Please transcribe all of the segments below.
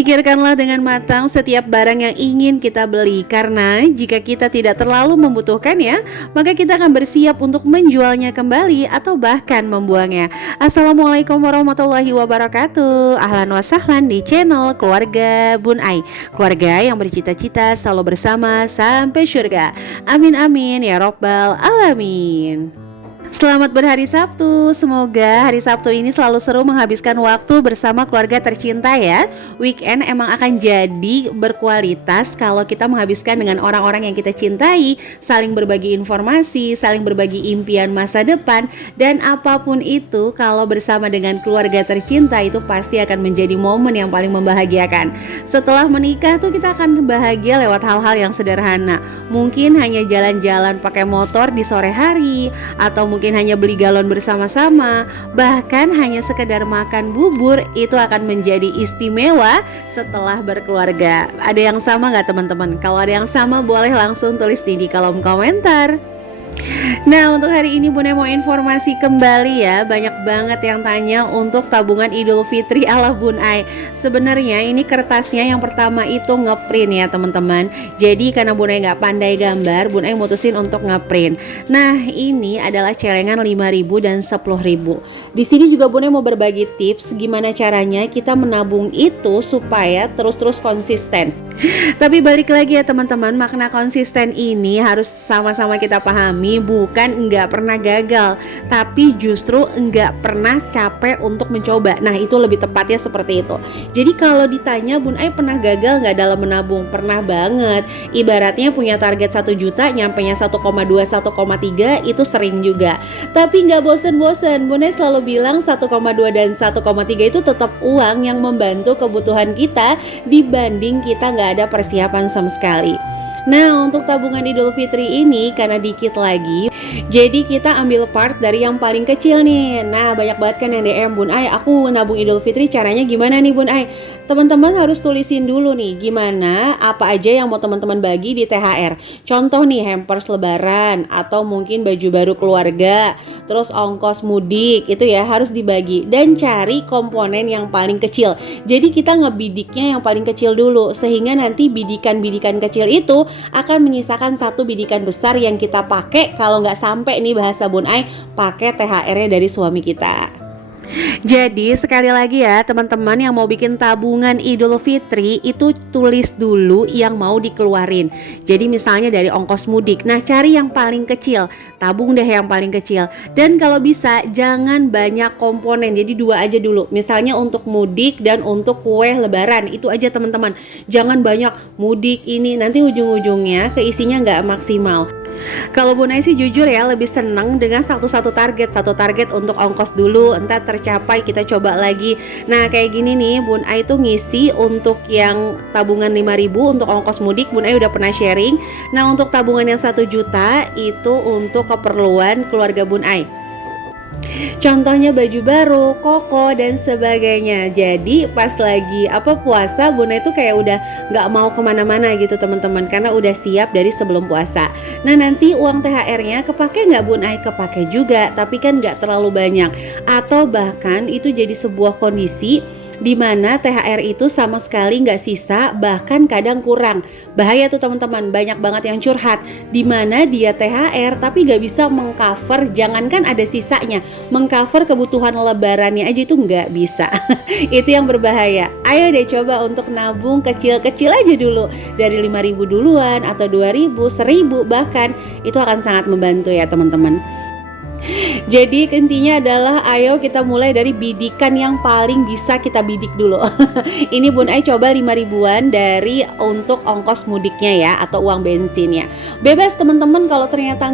Pikirkanlah dengan matang setiap barang yang ingin kita beli, karena jika kita tidak terlalu membutuhkannya, maka kita akan bersiap untuk menjualnya kembali atau bahkan membuangnya. Assalamualaikum warahmatullahi wabarakatuh. Ahlan wa sahlan di channel Keluarga Bun Ai, keluarga yang bercita-cita selalu bersama sampai surga. Amin amin ya robbal alamin. Selamat berhari Sabtu. Semoga hari Sabtu ini selalu seru menghabiskan waktu bersama keluarga tercinta ya. Weekend emang akan jadi berkualitas kalau kita menghabiskan dengan orang-orang yang kita cintai, saling berbagi informasi, saling berbagi impian masa depan. Dan apapun itu, kalau bersama dengan keluarga tercinta itu pasti akan menjadi momen yang paling membahagiakan. Setelah menikah tuh kita akan bahagia lewat hal-hal yang sederhana. Mungkin hanya jalan-jalan pakai motor di sore hari, atau mungkin hanya beli galon bersama-sama, bahkan hanya sekedar makan bubur itu akan menjadi istimewa setelah berkeluarga. Ada yang sama nggak teman-teman? Kalau ada yang sama boleh langsung tulis di kolom komentar. Nah, untuk hari ini Bunda mau informasi kembali ya. Banyak banget yang tanya untuk tabungan Idul Fitri ala Bun Ai. Sebenarnya ini kertasnya yang pertama itu ngeprint ya teman-teman. Jadi karena Bun Ai nggak pandai gambar, Bun Ai mutusin untuk ngeprint. Nah, ini adalah celengan 5.000 dan 10.000. Di sini juga Bun Ai mau berbagi tips gimana caranya kita menabung itu supaya terus-terus konsisten. Tapi balik lagi ya teman-teman, makna konsisten ini harus sama-sama kita pahami. Bukan enggak pernah gagal, tapi justru enggak pernah capek untuk mencoba. Nah, itu lebih tepatnya seperti itu. Jadi kalau ditanya Bun Ai pernah gagal nggak dalam menabung? Pernah banget. Ibaratnya punya target 1 juta, nyampenya 1,2, 1,3 itu sering juga. Tapi nggak bosen-bosen, Bun Ai selalu bilang 1,2 dan 1,3 itu tetap uang yang membantu kebutuhan kita dibanding kita nggak ada persiapan sama sekali. Nah, untuk tabungan Idul Fitri ini karena dikit lagi, jadi kita ambil part dari yang paling kecil nih. Nah, banyak banget kan yang DM, Bun Ai, aku nabung Idul Fitri caranya gimana nih Bun Ai? Teman-teman harus tulisin dulu nih gimana, apa aja yang mau teman-teman bagi di THR. Contoh nih, hampers lebaran atau mungkin baju baru keluarga, terus ongkos mudik, itu ya harus dibagi. Dan cari komponen yang paling kecil. Jadi kita ngebidiknya yang paling kecil dulu, sehingga nanti bidikan-bidikan kecil itu akan menyisakan satu bidikan besar yang kita pakai kalau nggak sampai nih bahasa Bun Ai pakai THR-nya dari suami kita. Jadi sekali lagi ya teman-teman yang mau bikin tabungan Idul Fitri itu tulis dulu yang mau dikeluarin. Jadi misalnya dari ongkos mudik, nah cari yang paling kecil, tabung deh yang paling kecil. Dan kalau bisa jangan banyak komponen, jadi 2 aja dulu. Misalnya untuk mudik dan untuk kue lebaran, itu aja teman-teman. Jangan banyak mudik ini, nanti ujung-ujungnya keisinya nggak maksimal. Kalau Bun Ai sih jujur ya lebih seneng dengan satu target untuk ongkos dulu, entar tercapai kita coba lagi. Nah kayak gini nih Bun Ai tuh ngisi untuk yang tabungan 5.000 untuk ongkos mudik, Bun Ai udah pernah sharing. Nah untuk tabungan yang 1 juta itu untuk keperluan keluarga Bun Ai. Contohnya baju baru, koko dan sebagainya. Jadi pas lagi puasa, Bun Ai tuh kayak udah gak mau kemana-mana gitu teman-teman, karena udah siap dari sebelum puasa. Nah nanti uang THR-nya kepake gak Bun Ai? Kepake juga, tapi kan gak terlalu banyak. Atau bahkan itu jadi sebuah kondisi di mana THR itu sama sekali nggak sisa, bahkan kadang kurang. Bahaya tuh teman-teman, banyak banget yang curhat di mana dia THR tapi nggak bisa mengcover, jangankan ada sisanya, mengcover kebutuhan lebarannya aja itu nggak bisa. Itu yang berbahaya. Ayo deh coba untuk nabung kecil-kecil aja dulu, dari 5.000 duluan atau 2.000, 1.000 bahkan, itu akan sangat membantu ya teman-teman. Jadi intinya adalah ayo kita mulai dari bidikan yang paling bisa kita bidik dulu. Ini Bun Ai coba 5.000-an dari untuk ongkos mudiknya ya, atau uang bensinnya. Bebas teman-teman, kalau ternyata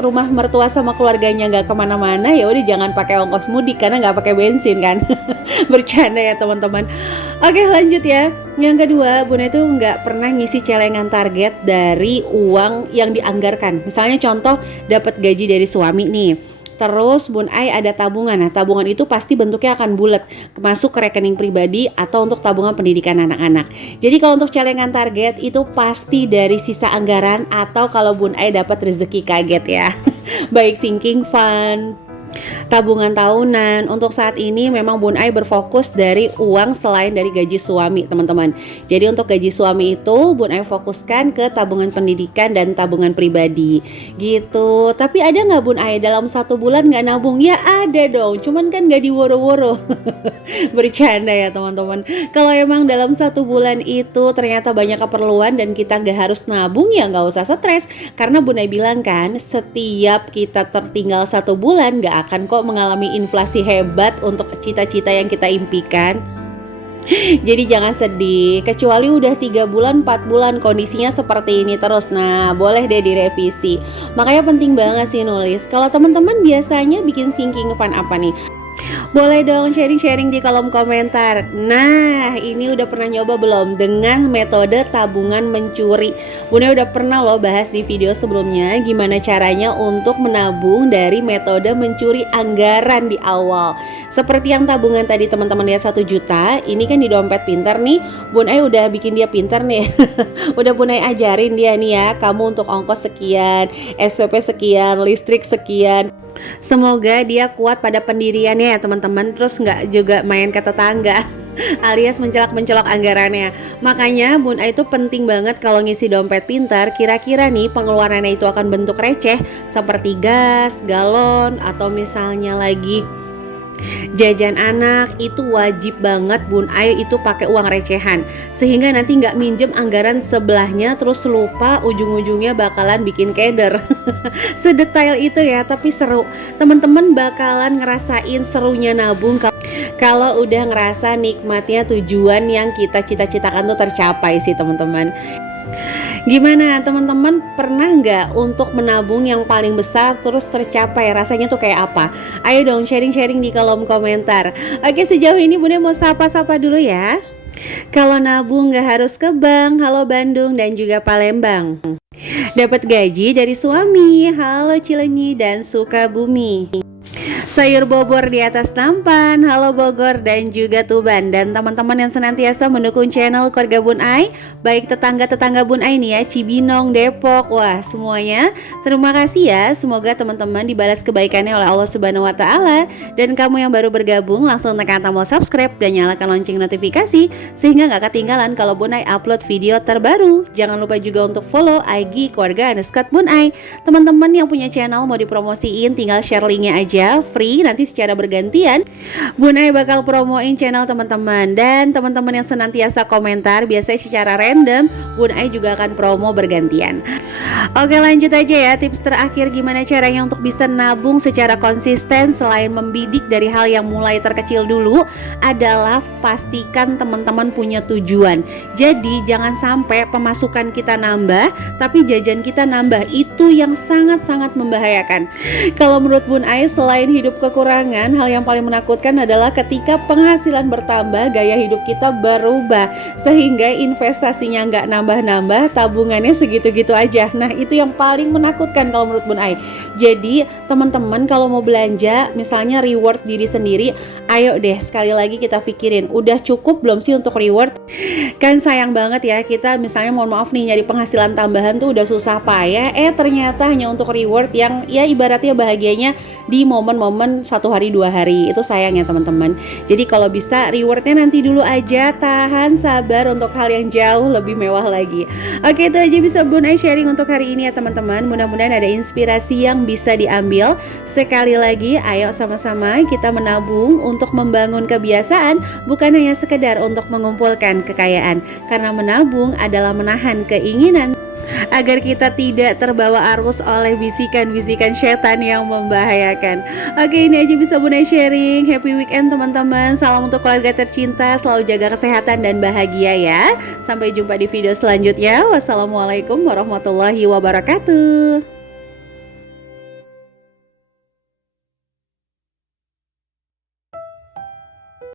rumah mertua sama keluarganya nggak kemana-mana, ya udah jangan pakai ongkos mudik karena nggak pakai bensin kan. Bercanda ya teman-teman. Oke lanjut ya. Yang kedua, Bun Ai tuh nggak pernah ngisi celengan target dari uang yang dianggarkan. Misalnya contoh dapat gaji dari suami nih, terus Bun Ai ada tabungan. Nah tabungan itu pasti bentuknya akan bulat, masuk ke rekening pribadi atau untuk tabungan pendidikan anak-anak. Jadi kalau untuk celengan target itu pasti dari sisa anggaran, atau kalau Bun Ai dapat rezeki kaget ya. Baik sinking fund, tabungan tahunan. Untuk saat ini memang Bun Ai berfokus dari uang selain dari gaji suami, teman-teman. Jadi untuk gaji suami itu Bun Ai fokuskan ke tabungan pendidikan dan tabungan pribadi gitu. Tapi ada nggak Bun Ai dalam 1 bulan nggak nabung? Ya ada dong, cuman kan nggak diworo-woro. Bercanda ya teman-teman. Kalau emang dalam 1 bulan itu ternyata banyak keperluan dan kita nggak harus nabung, ya nggak usah stres. Karena Bun Ai bilang kan, setiap kita tertinggal 1 bulan nggak akan kok mengalami inflasi hebat untuk cita-cita yang kita impikan. Jadi jangan sedih, kecuali udah 3 bulan, 4 bulan kondisinya seperti ini terus. Nah, boleh deh direvisi. Makanya penting banget sih nulis. Kalau teman-teman biasanya bikin sinking fund apa nih? Boleh dong sharing-sharing di kolom komentar. Nah, ini udah pernah nyoba belum dengan metode tabungan mencuri? Bunda udah pernah loh bahas di video sebelumnya gimana caranya untuk menabung dari metode mencuri anggaran di awal. Seperti yang tabungan tadi teman-teman lihat 1 juta, ini kan di dompet pintar nih. Bunda udah bikin dia pintar nih. Udah Bunda ajarin dia nih ya, kamu untuk ongkos sekian, SPP sekian, listrik sekian. Semoga dia kuat pada pendiriannya ya teman-teman, terus nggak juga main ke tetangga alias mencelak-mencolok anggarannya. Makanya Bun Ai itu penting banget kalau ngisi dompet pintar, kira-kira nih pengeluarannya itu akan bentuk receh seperti gas, galon, atau misalnya lagi jajan anak, itu wajib banget Bun Ai itu pakai uang recehan, sehingga nanti nggak minjem anggaran sebelahnya terus lupa, ujung-ujungnya bakalan bikin keder. Sedetail itu ya, tapi seru. Teman-teman bakalan ngerasain serunya nabung kalau udah ngerasa nikmatnya tujuan yang kita cita-citakan tuh tercapai sih teman-teman. Gimana teman-teman, pernah nggak untuk menabung yang paling besar terus tercapai? Rasanya tuh kayak apa? Ayo dong sharing-sharing di kolom komentar. Oke, sejauh ini Bunda mau sapa-sapa dulu ya. Kalau nabung nggak harus ke bank. Halo Bandung dan juga Palembang. Dapat gaji dari suami. Halo Cileunyi dan Sukabumi. Sayur Bobor di atas nampan. Halo Bogor dan juga Tuban. Dan teman-teman yang senantiasa mendukung channel keluarga Bun Ai, baik tetangga-tetangga Bun Ai nih ya, Cibinong, Depok. Wah, semuanya terima kasih ya. Semoga teman-teman dibalas kebaikannya oleh Allah Subhanahu wa taala. Dan kamu yang baru bergabung langsung tekan tombol subscribe dan nyalakan lonceng notifikasi sehingga gak ketinggalan kalau Bun Ai upload video terbaru. Jangan lupa juga untuk follow IG keluarga_Bun Ai. Teman-teman yang punya channel mau dipromosiin, tinggal share linknya aja, free, nanti secara bergantian Bun Ai bakal promoin channel teman-teman. Dan teman-teman yang senantiasa komentar, biasanya secara random Bun Ai juga akan promo bergantian. Oke, lanjut aja ya. Tips terakhir gimana caranya untuk bisa nabung secara konsisten selain membidik dari hal yang mulai terkecil dulu adalah pastikan teman-teman punya tujuan. Jadi jangan sampai pemasukan kita nambah tapi jajan kita nambah. Itu yang sangat-sangat membahayakan. Kalau menurut Bun Ai, selain hidup kekurangan, hal yang paling menakutkan adalah ketika penghasilan bertambah, gaya hidup kita berubah sehingga investasinya nggak nambah-nambah, tabungannya segitu-gitu aja. Nah, itu yang paling menakutkan kalau menurut Bun Ai. Jadi teman-teman kalau mau belanja, misalnya reward diri sendiri, ayo deh sekali lagi kita pikirin, udah cukup belum sih untuk reward? Kan sayang banget ya kita misalnya mohon maaf nih nyari penghasilan tambahan tuh udah susah payah, ternyata hanya untuk reward yang ya ibaratnya bahagianya di momen-momen 1 hari 2 hari. Itu sayang ya teman-teman. Jadi kalau bisa rewardnya nanti dulu aja, tahan sabar untuk hal yang jauh lebih mewah lagi. Oke, itu aja bisa Bun Ai sharing untuk hari ini ya teman-teman. Mudah-mudahan ada inspirasi yang bisa diambil. Sekali lagi ayo sama-sama kita menabung untuk membangun kebiasaan, bukan hanya sekedar untuk mengumpulkan kekayaan. Karena menabung adalah menahan keinginan agar kita tidak terbawa arus oleh bisikan-bisikan setan yang membahayakan. Oke, ini aja bisa Bun Ai sharing. Happy weekend teman-teman. Salam untuk keluarga tercinta. Selalu jaga kesehatan dan bahagia ya. Sampai jumpa di video selanjutnya. Wassalamualaikum warahmatullahi wabarakatuh.